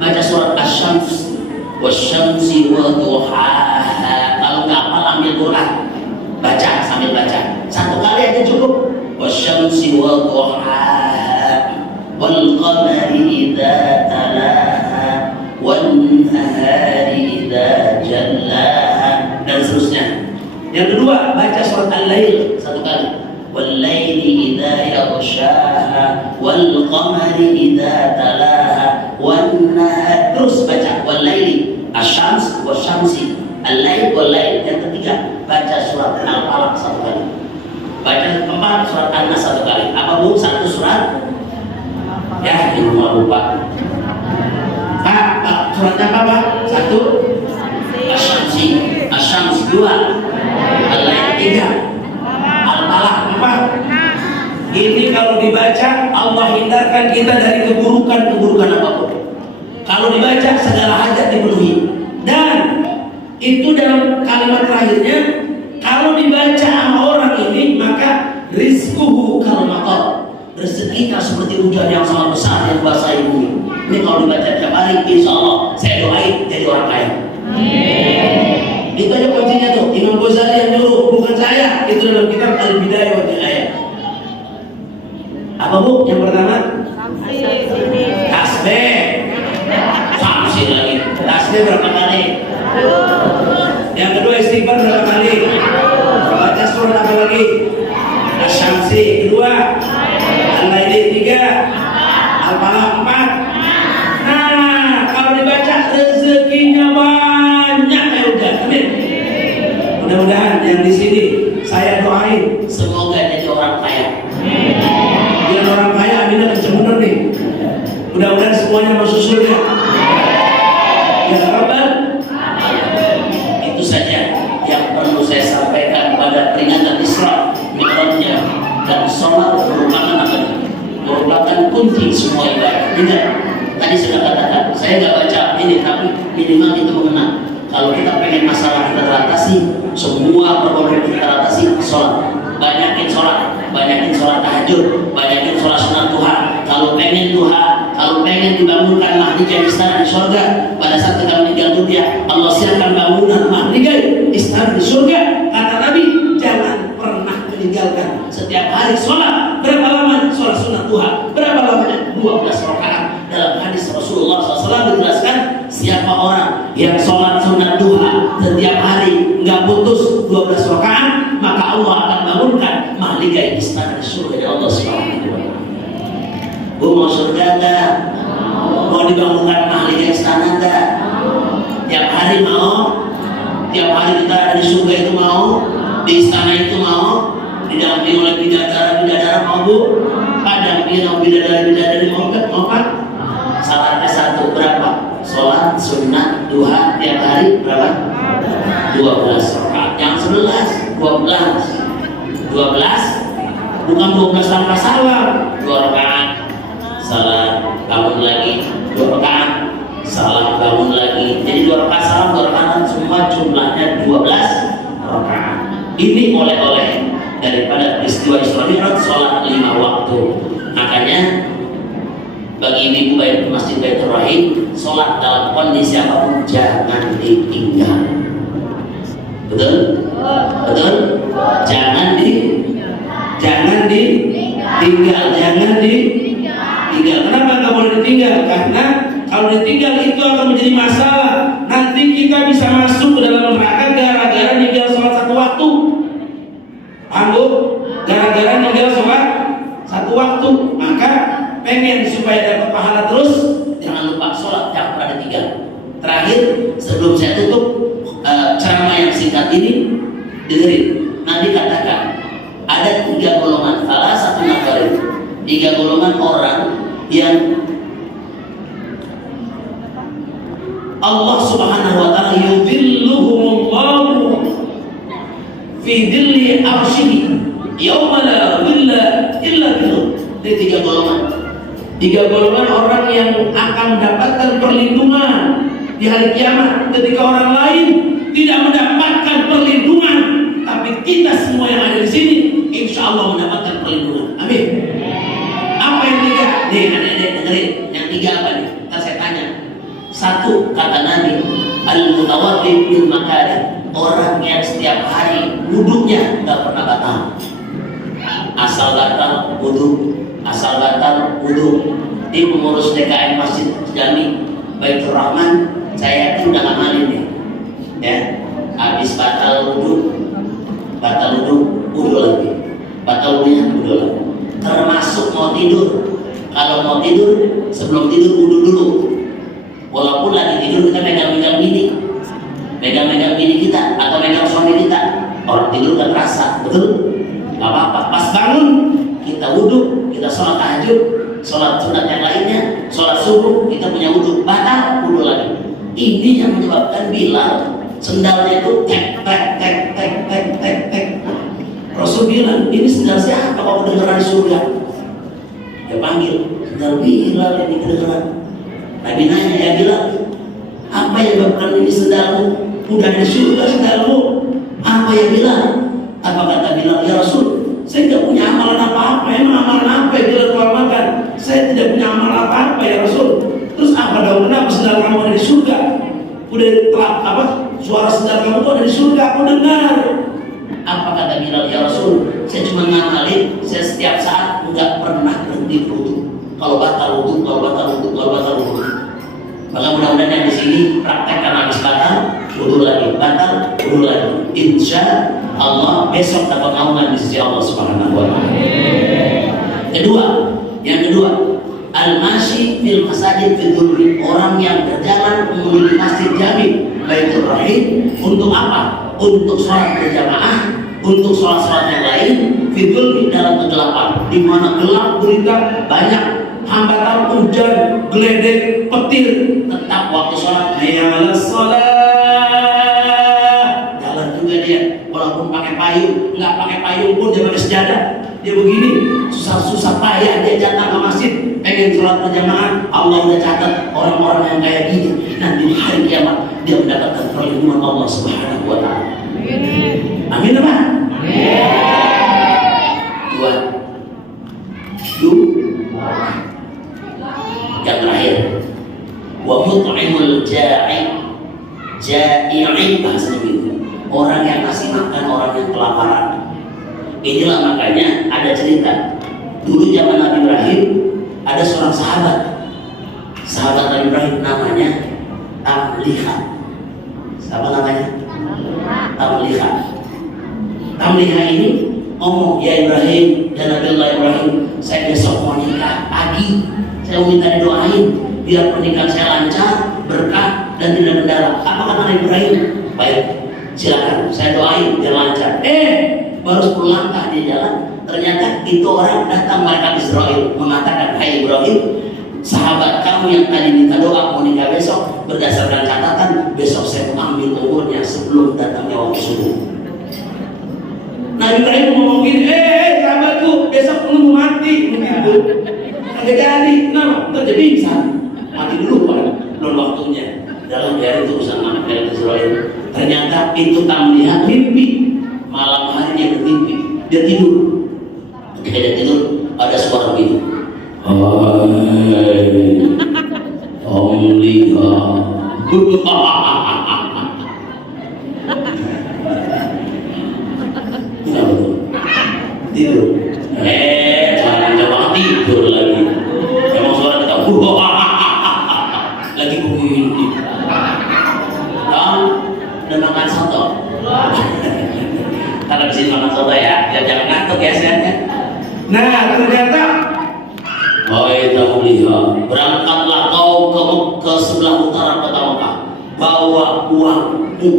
baca surat Asy-Syams wasyamsi wa duhaha. Kalau nggak hafal ambil Quran, baca sambil baca. 1 kali aja cukup. Wasyamsi wa duhaha wal qamari idza talaha wan nahari idza jallaha, dan seterusnya. Yang kedua baca surat Al-Lail 1 kali. Wal laili idza yaghshaha wal qamari idza talaha wan nahar. Terus baca wal laili asy-syams wasyamsi, al-lail wal lail. Yang ketiga baca surat Al-Falaq 1 kali. Baca keempat surat An-Nas 1 kali. Apa Bu? 1 surat. Ya, ibu mau lupa. Pak, suratnya apa Pak? 1 Asy-Syamsi, Asy-Syams 2, Al-Lail 3, Al-Falaq 4. Ini kalau dibaca Allah hindarkan kita dari keburukan apapun. Kalau dibaca segala hajat dipenuhi. Dan itu dalam kalimat terakhirnya, kalau dibaca sama orang ini maka rizquhu kal matar. Rezekinya seperti hujan yang sangat besar yang basahi bumi. Ini kalau dibaca tiap hari, insya Allah saya doain jadi orang kaya. Itu aja kuncinya tuh. Imam Ghazali yang nyuruh, bukan saya. Itu dalam kitab Al-Bidayah wa Nihayah. Apa Bu? Yang pertama? Tasbih. Samsi lagi. Tasbih berapa kali? Yang kedua istighfar berapa kali? Baca surat apa lagi? Asy-Syamsi. Kedua Al-Lail 3, Al-Falaq 4. Nah, kalau dibaca rezekinya banyak ya udah. Amin. Mudah-mudahan yang di sini saya doain semoga jadi orang kaya. Biar orang kaya aminnya kenceng bener nih. Mudah-mudahan semuanya masuk surga. Ya Rabbal. Itu saja yang perlu saya sampaikan pada peringatan Isra Mi'rajnya. Dan sholat merupakan kunci semua ibadah. Ingat, tadi sudah katakan, saya nggak baca ini, tapi minimal itu mengenal. Kalau kita pengen masalah kita teratasi, semua problem kita teratasi, sholat. Banyakin sholat tahajud, banyakin sholat sunat duha. Kalau pengen duha, kalau pengen dibangunkan mahligai istana di surga, pada saat kita meninggal dunia, Allah siapkan bangunan mahligai istana di surga. Kata Nabi, jangan pernah meninggalkan setiap hari sholat. Berapa lama sholat sunat duha? Berapa lamanya? 12 rakaat. Dalam hadis Rasulullah SAW dijelaskan, siapa orang yang sholat sunat duha setiap hari nggak putus 12 rakaat, maka Allah akan bangunkan mahligai istana di surga dari Allah SWT. Bu mau surga surga enggak? Mau dibangunkan mahligai istana enggak? Tiap hari mau? Tiap hari kita ada di surga itu mau? Di istana itu mau? Didampingi oleh bidadara mau bu? Didampingi oleh bidadari mau enggak? Mau kan? Salatnya satu berapa? Sholat sunnah duha tiap hari berapa? 12 rakaat. Yang 11 12 bukan 12 tanpa salam. 2 rakaat salat bangun lagi, 2 rakaat salam bangun lagi. Jadi 2 rakaat salam 2 rakaat semua jumlahnya 12 rakaat. Ini oleh-oleh daripada peristiwa Isra Mi'raj sholat 5 waktu. Makanya bagi ibu baik Masjid Baitur Rahim, sholat dalam kondisi apapun jangan ditinggal. Betul? Betul? Jangan ditinggal. Kenapa nggak boleh ditinggal? Karena kalau ditinggal itu akan menjadi masalah. Nanti kita bisa masuk ke dalam neraka gara-gara ninggal sholat 1 waktu. Paham bu? Gara-gara ninggal sholat 1 waktu. Maka pengen supaya dapat pahala terus, jangan lupa sholat jangan pernah ditinggal. Terakhir sebelum saya tutup ceramah yang singkat ini, dengerin. Nabi katakan ada 3 golongan, salah satu nafarin, 3 golongan orang yang Allah Subhanahu wa ta'ala yudhilluhumullahu fi dhilli arsyihi yauma la dhilla illa dhilluh. Ini 3 golongan. 3 golongan orang yang akan mendapatkan perlindungan di hari kiamat ketika orang lain tidak mendapatkan perlindungan, tapi kita semua yang ada di sini insya Allah mendapatkan perlindungan. Amin. Apa yang 3? Nih adik-adik dengerin. Yang 3 apa nih? Ntar saya tanya. 1 kata Nabi, al-mutawaddi bil makarim, orang yang setiap hari wudhunya nggak pernah batal. Asal batal wudhu. Di pengurus DKM Masjid Jami Baitur Rahman, saya yakin udah ngamalin nih, ya. Habis batal wudhu lagi, batal wudhu. Termasuk mau tidur. Kalau mau tidur, sebelum tidur wudhu dulu. Walaupun lagi tidur kita megang-megang bini kita atau megang suami kita, orang tidur gak terasa, betul? Gak apa-apa. Pas bangun kita wudhu, kita sholat tahajud, sholat sunat yang lainnya, sholat subuh, kita punya wudhu, batal wudhu lagi. Ini yang menyebabkan Bilal sendalnya itu tek. Rasul bilang, ini sendal siapa kalau kedengeran di surga? Dia panggil, sendal Bilal ini kedengeran. Nabi nanya, ya Bilal, apa yang menyebabkan ini sendalmu? Udah di surga sendalmu. Apa ya Bilal? Apa kata Bilal? Ya Rasul, saya tidak punya amalan apa-apa. Emang amalan apa yang Bilal makan? Saya tidak punya amalan apa-apa ya Rasul. Terus apa dong? Kenapa sendal kamu ada di surga? Udah apa? Suara sendal kamu tuh ada di surga. Aku dengar. Apa kata Bilal? Ya Rasul, saya cuma ngamalin. Saya setiap saat nggak pernah berhenti berwudu. Kalau batal wudu. Maka mudah-mudahan yang di sini praktekkan habis batal wudu lagi. Insya Allah besok dapat naungan di sisi Allah Subhanahu wa ta'ala. Yang kedua, al-masyi fil masajid fil dhulri, orang yang berjalan menuju Masjid Jami Baitur Rahim untuk apa? Untuk sholat berjamaah, untuk sholat-sholat yang lain fil dhulri, dalam kegelapan, di mana gelap gulita, banyak hambatan, hujan, geledek, petir, tetap waktu sholat hayya 'alas shalah, jalan juga dia, walaupun pakai payung, nggak pakai payung pun dia pakai sejadah, dia begini, susah payah dia datang ke masjid, pengen sholat berjamaah. Allah udah catat orang-orang yang kayak gini nanti di hari kiamat dia mendapatkan perlindungan Allah Subhanahu wa ta'ala. Amin apa? Dua. Yang terakhir, wa mut'imul ja'i'in, bahasanya gitu. Orang yang kasih makan orang yang kelaparan. Inilah makanya ada cerita. Dulu zaman Nabi Ibrahim ada seorang sahabat Nabi Ibrahim namanya Tamliha. Siapa namanya? Tamliha ini ngomong, ya Ibrahim, ya Nabi Allah Ibrahim, saya besok mau nikah pagi. saya mau minta didoain biar pernikahan saya lancar, berkah dan tidak kendala. Apa kata Nabi Ibrahim? Baik, silakan saya doain biar lancar. Baru 10 langkah dia jalan, ternyata itu orang datang malaikat Israel mengatakan, hai Ibrahim, sahabat kamu yang tadi minta doa mau nikah besok, berdasarkan catatan besok saya ambil umurnya sebelum datangnya waktu subuh. Nabi Ibrahim ngomong gini, sahabatku besok menunggu mati begitu. Kagak jadi, kenapa? Ntar jadi pingsan, mati dulu kan, belum waktunya. Dalam hari itu urusan malaikat Israel. Ternyata itu tak melihat mimpi, malam hari dia bermimpi, dia tidur. Ketika dia tidur ada suara begitu, hai Om Liha. Kenapa tuh? Tidur. Jangan tidur lagi. Emang suara kita lagi begini. Udah makan soto? Kalau di sini makan soto ya, jangan ngantuk ya sehatnya. Nah ternyata, wahai Om Liha, berangkatlah kau ke sebelah utara kota Mekah, bawa uangmu,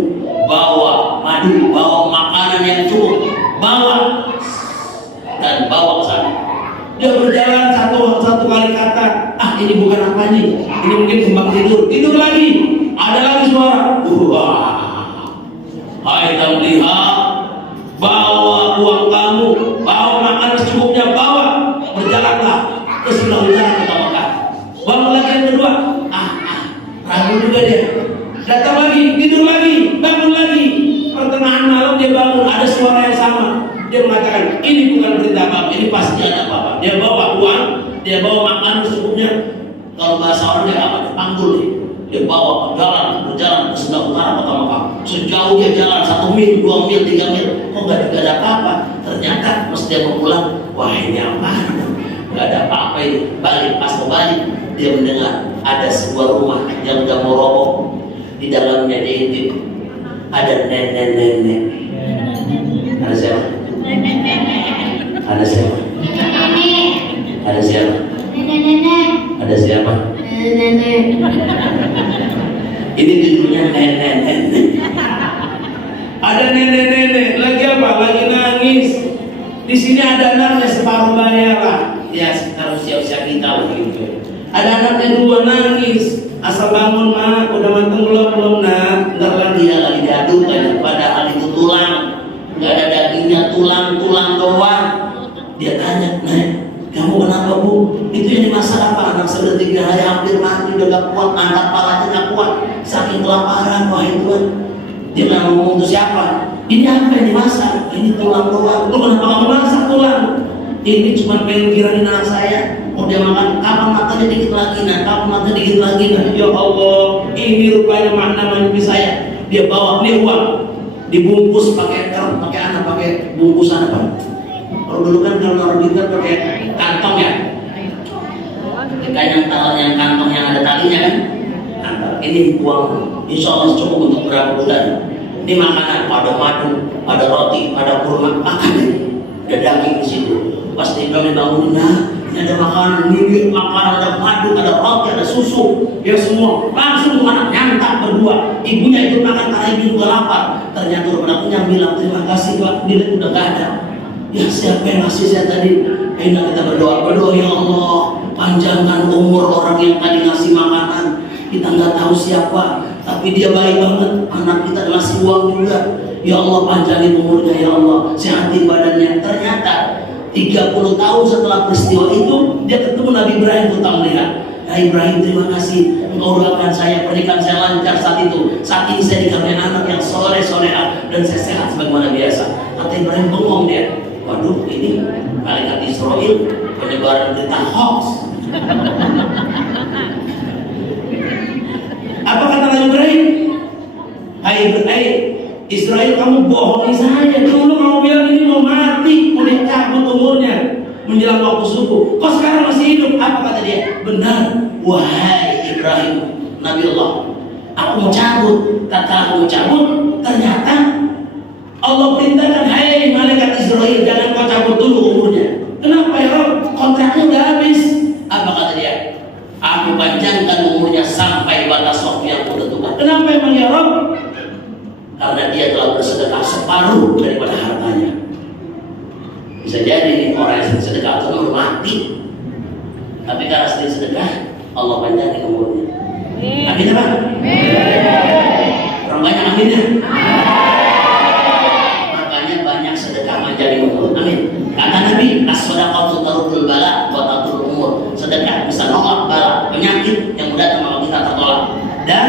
bawa madu, bawa makanan yang cukup, bawa dan bawa ke sana. Dia berjalan satu kali kata, ini bukan apa nih, ini mungkin kembang tidur lagi, ada lagi suara, hai Om Liha, bawa uang kamu, bawa makanan secukupnya, bawa, berjalanlah ke sebelah utara kota Mekah. Bawa lagi yang kedua, ragu juga dia, datang lagi, tidur lagi, bangun lagi, pertengahan malam dia bangun, ada suara yang sama. Dia mengatakan, ini bukan berita apa, ini pasti ada apa-apa. Dia bawa uang, dia bawa makanan secukupnya. Kalau bahasa orang dia apa? Panggul nih. Dia bawa berjalan ke sebelah utara kota Mekah. Sejauh dia jalan 1 mil, 2 mil, 3 mil, kok gak ada apa-apa. Ternyata pas dia mau pulang, wah ini apa? Gak ada apa-apa ini. Balik, pas mau balik, dia mendengar ada sebuah rumah yang udah mau roboh. Di dalamnya dia intip, ada nenek-nenek. Ada siapa? Ada siapa? Ada siapa? Ada siapa? Ini judulnya nenek-nenek. Ada nenek-nenek lagi apa? Lagi nangis. Di sini ada anaknya separuh bayar lah. Ya sekitar usia kita begitu. Ada anaknya 2 nangis. Asal bangun mak, udah mateng belum nak? Ntar kan dia lagi diaduk kan. Padahal itu tulang, nggak ada dagingnya, tulang doang. Dia tanya, Nek, kamu kenapa bu? Itu yang dimasak apa? Anak saya 3 hari hampir mati, udah gak kuat, angkat palanya gak kuat, saking kelaparan, wahai Tuhan. Dia nggak ngomong itu siapa? Ini apa yang dimasak? Ini tulang doang. Lu kenapa kamu masak tulang? Ini cuma pengen kirain anak saya. Mau dia makan, kapan matanya dikit lagi, nah kapan matanya dikit lagi, nah ya Allah, ini rupanya makna mimpi saya. Dia bawa ini uang, dibungkus pakai bungkusan apa? Kalau dulu kan kalau naruh duit pakai kantong ya, kayak yang kantong yang ada talinya kan. Nah, ini uang, insya Allah cukup untuk berapa bulan. Ini makanan, ada madu, ada roti, ada kurma, makan, ada daging di situ. Pas dia bangun, nah ini ada makanan, ini makanan, ada madu, ada roti, ada susu, ya semua. Langsung anak nyantap berdua. Ibunya itu makan karena ibu juga lapar. Ternyata anaknya bilang terima kasih Pak, nilai udah gak ada. Ya siapa yang ngasih saya tadi? Ayo kita berdoa, ya Allah, panjangkan umur orang yang tadi ngasih makanan. Kita nggak tahu siapa, tapi dia baik banget. Anak kita ngasih uang juga. Ya Allah, panjangin umurnya ya Allah, sehatin badannya. Ternyata 30 tahun setelah peristiwa itu, dia ketemu Nabi Ibrahim utang lihat. Ya Ibrahim, terima kasih engkau doakan saya, pernikahan saya lancar saat itu. Saat ini saya dikaruniai anak yang soleh-soleha dan saya sehat sebagaimana biasa. Kata Ibrahim bengong dia. Waduh, ini malaikat Israel penyebaran berita hoax. Apa kata Nabi Ibrahim? Hai Israel, kamu bohongi saya. Dulu mau bilang ini mau mati, mau dicabut umurnya menjelang waktu subuh. Kok sekarang masih hidup? Apa kata dia? Benar, wahai Ibrahim, Nabi Allah, aku mau cabut. Kata aku mau cabut, ternyata Allah perintahkan, hai malaikat Israel, jangan kau cabut dulu umurnya. Kenapa ya Rob? Kontraknya udah habis. Apa kata dia? Bisa jadi orang yang sering sedekah itu mati. Tapi kalau sering sedekah, Allah panjangin umurnya. Amin ya Pak? Orang banyak aminnya. Makanya banyak sedekah menjadi umur. Amin. Kata Nabi, as-shadaqatu tarukul bala wa tatul umur. Sedekah bisa nolak bala, penyakit yang datang sama kita tertolak. Dan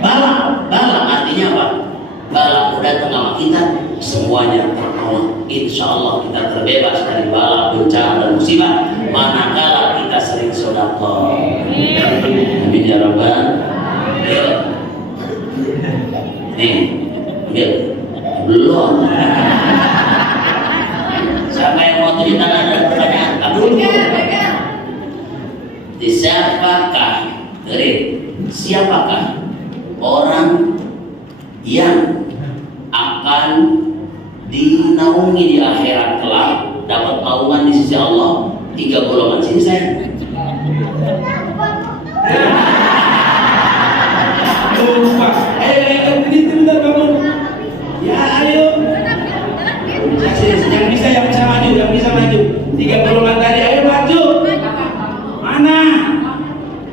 bala artinya apa? Bala yang datang sama kita semuanya tertolak. Insya Allah kita terbebas dari bala, bencana dan musibah manakala kita sering sedekah. Amin ya Rabbal. Nih, belum. Siapa yang mau tunjuk tangan dan pertanyaan? Abdul. Siapakah orang yang akan dinaungi di akhirat kelak, dapat naungan di sisi Allah? 3 golongan. Sini saya. Ayo, ini bentar bangun. Ya, ayo. Yang bisa maju. 3 golongan tadi, ayo maju. Mana?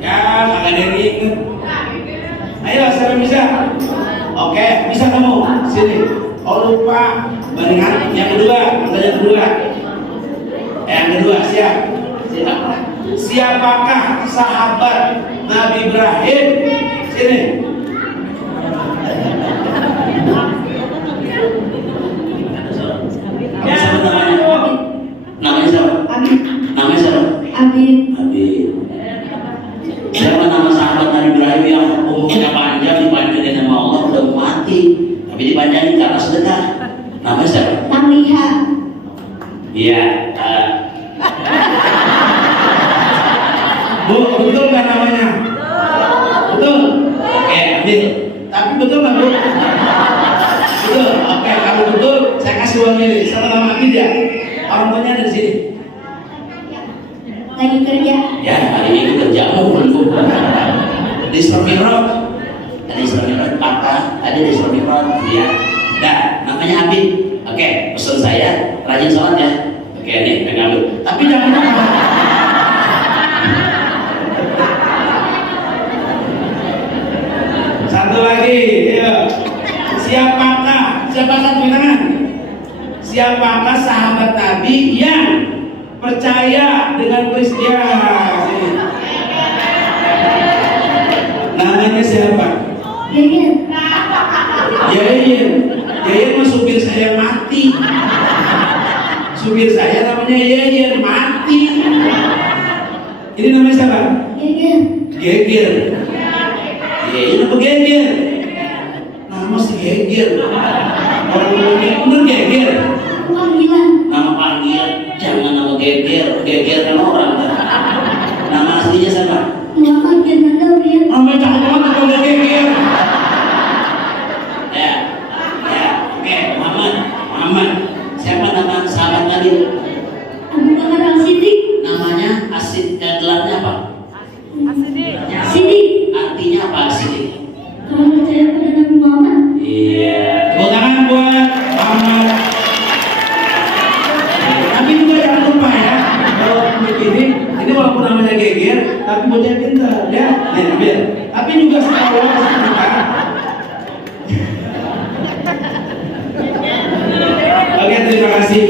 Ya, kagak ada yang inget. Ayo, siapa bisa? Oke, bisa kamu. Sini. Oh lupa. Bandingan yang kedua, yang kedua, siap. Siapakah sahabat Nabi Ibrahim? Sini. Namanya siapa? Abid. Siapa nama sahabat Nabi Ibrahim yang umurnya panjang, dipanjangin sama Allah, udah mati tapi dipanjangin karena sedekah? Namanya siapa? Tamliha. Iya. Bu, betul kan namanya? Betul. Oke, ambil. Tapi betul nggak Bu? Betul. Oke, kalau betul saya kasih uang ini. Sama nama Abid ya. Orang tuanya ada di sini. Lagi kerja. Ya, hari ini kerjamu belum. Di Islamiyah. Ada Islamiyah apa? Ada di Islamiyah. Ya. Nah, namanya Abid. Oke, pesan saya rajin sholat ya. Oke, nih pegang dulu. Tapi jangan lupa. Satu lagi, ya. Siapakah tangan? Siapakah sahabat Nabi yang percaya dengan peristiwa? Namanya siapa? Yayan mah supir saya mati. Supir saya namanya Yayan mati. Ini namanya siapa? Geger. Yayan apa Geger? Nama si Geger. Orang ngomongnya bener Geger. Nama panggilan, jangan nama Geger. Geger kan orang. Nama aslinya siapa? Namanya cakep banget kalau Geger. Ya, oke, Muhammad. Siapa nama sahabat Nabi? Abu Bakar As-Siddiq. Namanya As-Siddiq, gelarnya apa? Siddiq. Artinya apa Siddiq? Kalau percaya pada Nabi Muhammad. Iya. Tepuk tangan buat Muhammad. Tapi juga jangan lupa ya, kalau ini walaupun namanya Geger, tapi bocah pintar ya. Nih, ambil. Tapi juga setelah kita. Oke, terima kasih.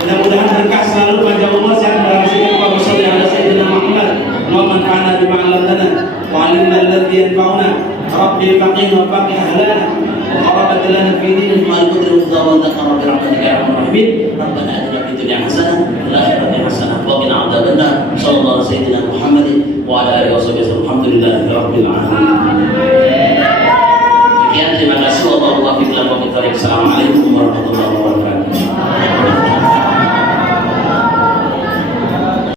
Mudah-mudahan berkah selalu panjang umur, sehat berhasil. Wa sallallahu ala sayyidina Muhammad wa man kana bima 'allamana wa 'allimna alladhi yanfa'una. Rabbi faqih wa faqih ahlana wa qarabat lana fi dinina ma al-qudri wa dzakara bi rahmatika ya arhamar rahimin. Rabbana atina fid dunya hasanah wa fil akhirati hasanah wa qina adzabannar. Sallallahu ala sayyidina Muhammadin wa ala alihi wa sahbihi. Alhamdulillahi rabbil alamin.